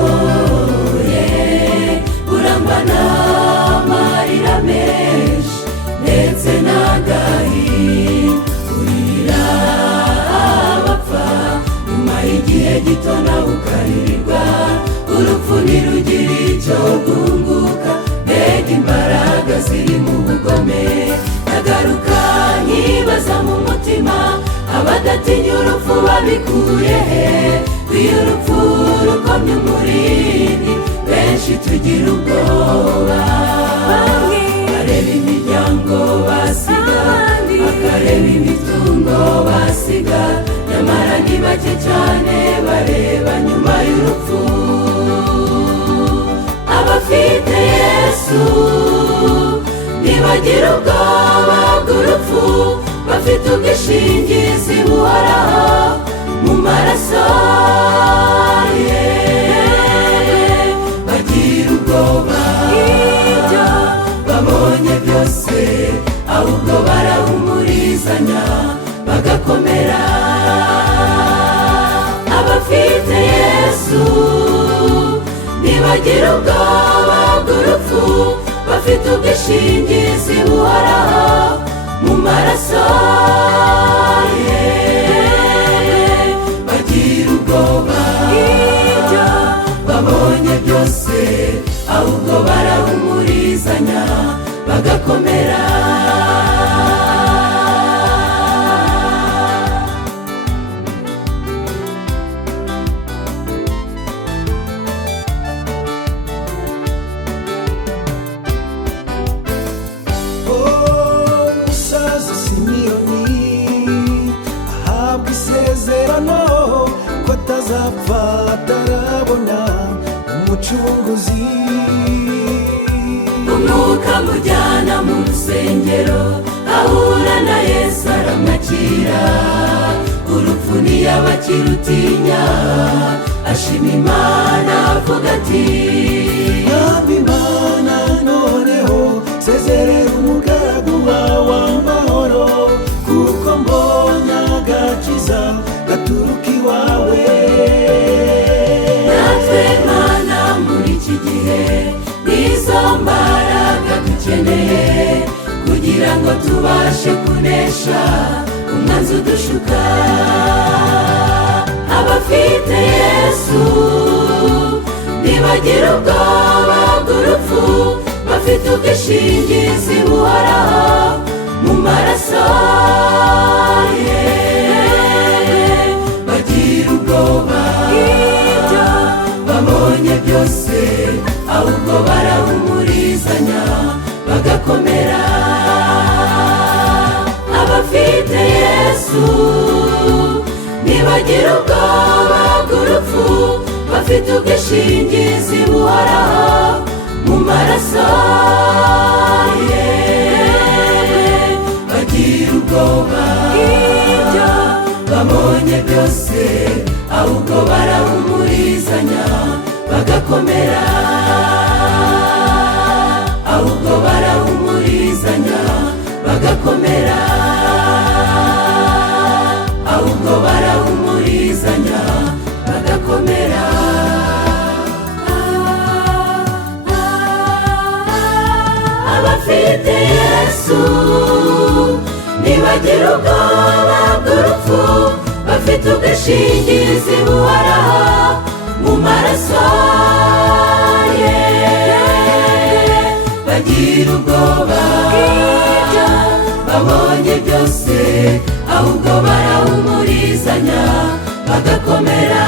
bugoye burangwa n'amarira menshi ndetse n'agahinda, kurira abapfa nyuma y'igihe gito nawe ukaririrwa, urupfu ntirugira icyo rwunguka, mbega imbaraga ziri mu bugome. Ndagaruka nkibaza mu mutima, abadatinya urupfu babikuye he? Iyo urupfu rukomye umurindi, benshi tugira ubwoba. Bareba imiryango basiga, bakareba imitungo basiga, nyamara ni bake cyane bareba nyuma y'urupfu. Abafite Yesu ntibagira ubwoba bw'urupfu, bafite ubwishingizi buhoraho mu maraso ye. Bagira ubwoba ibyo babonye byose, ahubwo barahumurizanya bagakomera. Abafite Yesu ntibagira ubwoba bw'urupfu, bafite ubwishingizi buhoraho mu maraso ye. Bagira ubwoba ibyo babonye byose, ahubwo barahumurizanya bagakomera. Umusaza Simiyoni ahabwa isezerano ko atazapfa atarabona umucunguzi. Umwuka mujyana mu rusengero, ahura na Yesu aramwakira, urupfu ntiyaba akirutinya, ashima Imana avuga ati: Mwami Mana, noneho sezerera umugaragu wawe amahoro, kuko mbonye agakiza gaturuka iwawe. natwe Mana muri iki gihe nizo mbaraga dukeneye, kugira ngo tubashe kunesha umwanzi udushuka. Abafite Yesu ntibagira ubwoba bw'urupfu, bafite ubwishingizi buhoraho mu maraso ye. Bagira ubwoba ibyo babonye byose, ahubwo barahumurizanya bagakomera. Abafite Yesu ntibagira ubwoba bw'urupfu, bafite ubwishingizi buhoraho mu maraso ye. Bagira ubwoba ibyo babonye byose, ahubwo barahumurizanya bagakomera. Ahubwo barahumurizanya bagakomera. Ahubwo barahumurizanya bagakomera. Abafite Yesu ntibagira ubwoba bw'urupfu, bafite ubwishingizi buhoraho mu maraso ye. Bagira ubwoba ibyo babonye byose, ahubwo barahumurizanya bagakomera.